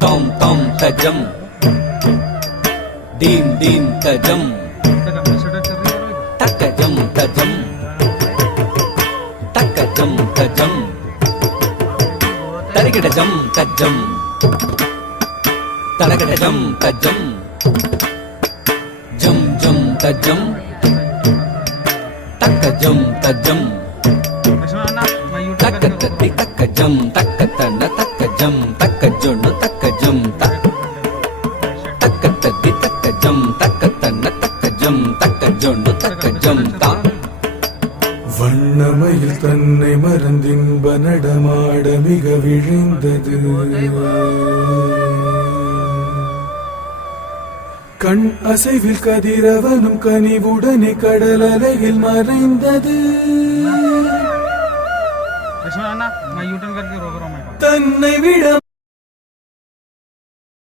tom tom tajam dim dim tajam takajam tajam takajam tajam tarikadajam tajam tarakadajam tajam jam jam tajam takajam tajam takatati takajam takatana takajam takajonu takajam takatati takajam takatana takajam takajonu takajam ta வண்ணமயில் தன்னை மறந்தின்ப நடமாட மிக விழிந்தது. கண் அசைவில் கதிரவனும் கனிவுடனே கடல் அலையில் மறைந்தது. தன்னை விட